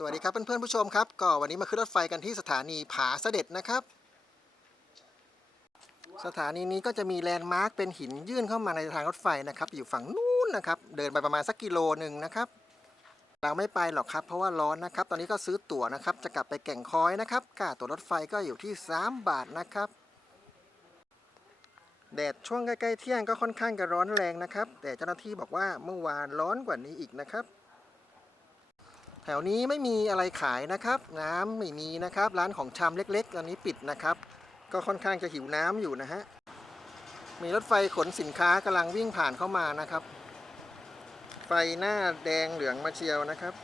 สวัสดีครับเพื่อนๆผู้ชมครับ ก็วันนี้มาขึ้นรถไฟกันที่สถานีผาเสด็จนะครับ สถานีนี้ก็จะมีแลนด์มาร์คเป็นหินยื่นเข้ามาในทางรถไฟนะครับ อยู่ฝั่งนู้นนะครับ เดินไปประมาณสักกิโลหนึ่งนะครับ เราไม่ไปหรอกครับ เพราะว่าร้อนนะครับ ตอนนี้ก็ซื้อตั๋วนะครับ จะกลับไปแก่งคอยนะครับค่าตั๋วรถไฟก็อยู่ที่ 3 บาทนะครับแดดช่วงใกล้ๆเที่ยงก็ค่อนข้างจะร้อนแรงนะครับ แต่เจ้าหน้าที่บอกว่าเมื่อวานร้อนกว่านี้อีกนะครับ แถวนี้ไม่มีอะไรขายนะครับ น้ำไม่มีนะครับ ร้านของชำเล็กๆตอนนี้ปิดนะครับ ก็ค่อนข้างจะหิวน้ำอยู่นะฮะมีรถไฟขนสินค้ากำลังวิ่งผ่านเข้ามานะครับ ไฟหน้าแดงเหลืองมาเชียวนะครับ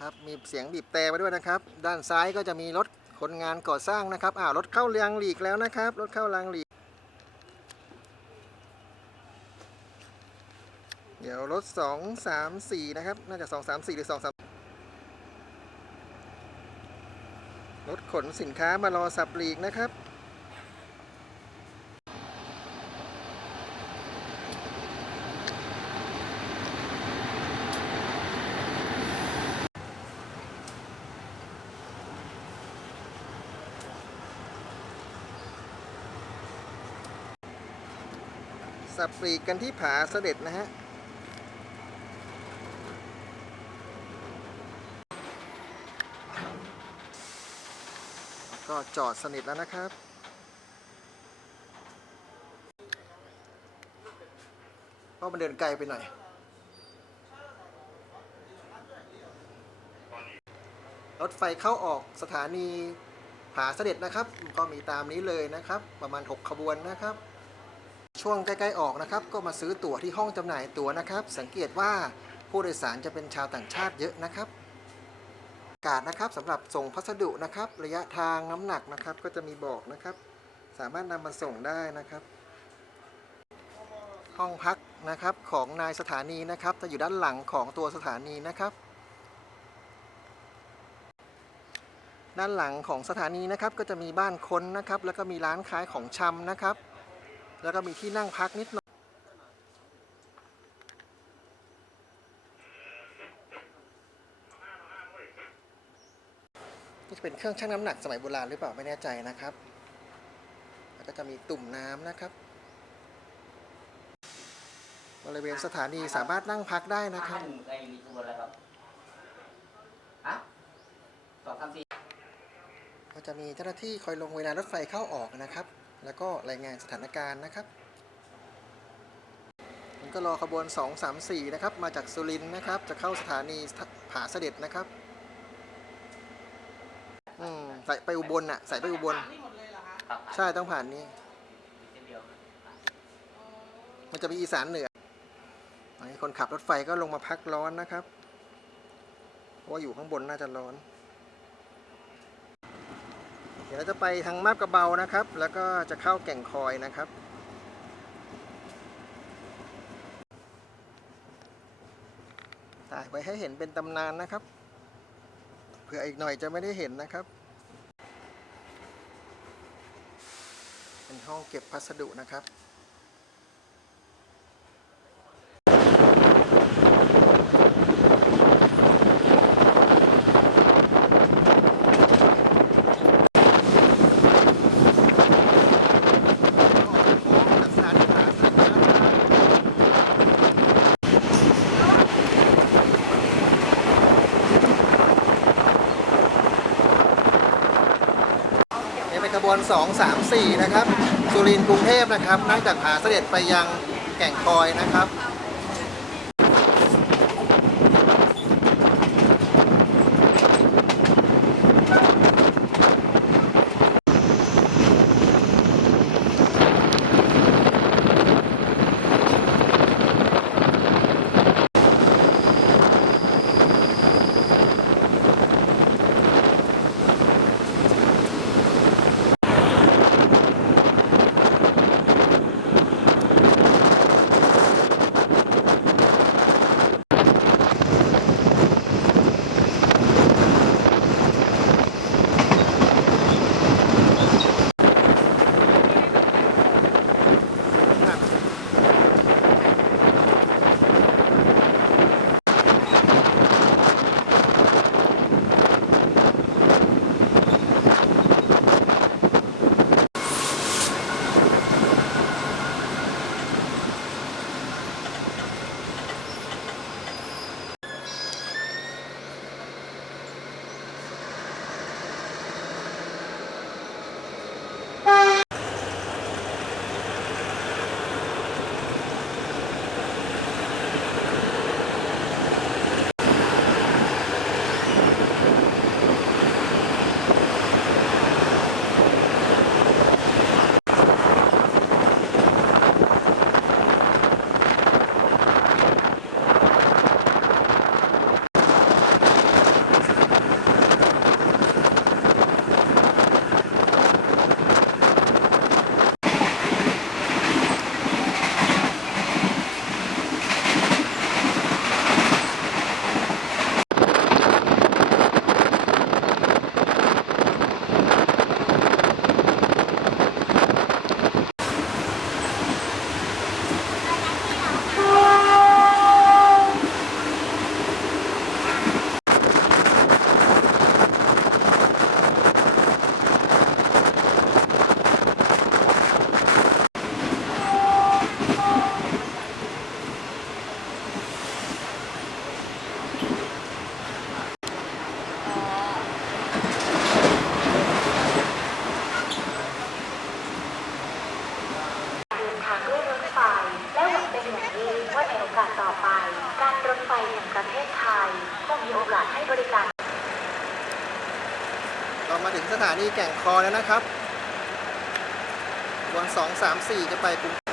ครับมีเสียงบีบแต่มาด้วยนะครับ ด้านซ้ายก็จะมีรถคนงานก่อสร้างนะครับอ้าวรถเข้าเรียงหลีกแล้วนะครับ รถเข้ารางหลีก เดี๋ยวรถ2 3 4นะครับ น่าจะ2 3 4หรือ2 3รถขนสินค้ามารอสับหลีกนะครับสับปลีกกันที่ผาเสด็จนะฮะ ก็จอดสนิทแล้วนะครับ เพราะมันเดินไกลไปหน่อย รถไฟเข้าออกสถานีผาเสด็จนะครับ ก็มีตามนี้เลยนะครับ ประมาณ 6 ขบวนนะครับ ช่วงใกล้ๆออกนะครับ ก็มาซื้อตั๋วที่ห้องจำหน่ายตั๋วนะครับ สังเกตว่าผู้โดยสารจะเป็นชาวต่างชาติเยอะนะครับ กาศนะครับสำหรับส่งพัสดุนะครับ ระยะทางน้ำหนักนะครับ ก็จะมีบอกนะครับ สามารถนำมาส่งได้นะครับ ห้องพักนะครับของนายสถานีนะครับ จะอยู่ด้านหลังของตัวสถานีนะครับ ด้านหลังของสถานีนะครับ ก็จะมีบ้านคนนะครับ แล้วก็มีร้านขายของชำนะครับ แล้วก็มีที่นั่งพักนิดหน่อย จะเป็นเครื่องชั่งน้ำหนักสมัยโบราณหรือเปล่าไม่แน่ใจนะครับ แล้วก็จะมีตุ่มน้ำนะครับ บริเวณสถานีสามารถนั่งพักได้นะครับหนึ่งเคยมีขบวนอะไรครับฮะสองสามสี่ก็จะมีเจ้าหน้าที่คอยลงเวลารถไฟเข้าออกนะครับ แล้วก็รายงานสถานการณ์นะครับผมก็รอขบวน 2 3 4 นะครับ มาจากสุรินทร์นะครับ จะเข้าสถานีผาเสด็จนะครับ อืมใส่ไปอุบลน่ะ ใส่ไปอุบลครับใช่ต้องผ่านนี้เส้นเดียวมันจะมีอีสานเหนือตอนนี้คนขับรถไฟก็ลงมาพักร้อนนะครับ เพราะว่าอยู่ข้างบนน่าจะร้อน เดี๋ยวเราจะไปทางมาบกระเบานะครับ แล้วก็จะเข้าแก่งคอยนะครับ ถ่ายไว้ให้เห็นเป็นตำนานนะครับ เผื่ออีกหน่อยจะไม่ได้เห็นนะครับ เป็นห้องเก็บพัสดุนะครับ สถานีผาเสด็จนะครับนี่เป็นขบ วน 2 3 4 นะครับ สุรินทร์กรุงเทพนะครับนั่งจากผาเสด็จไปยังแก่งคอยนะครับ สถานีแก่งคอยแล้วนะครับวันสองสามสี่จะไปกรุง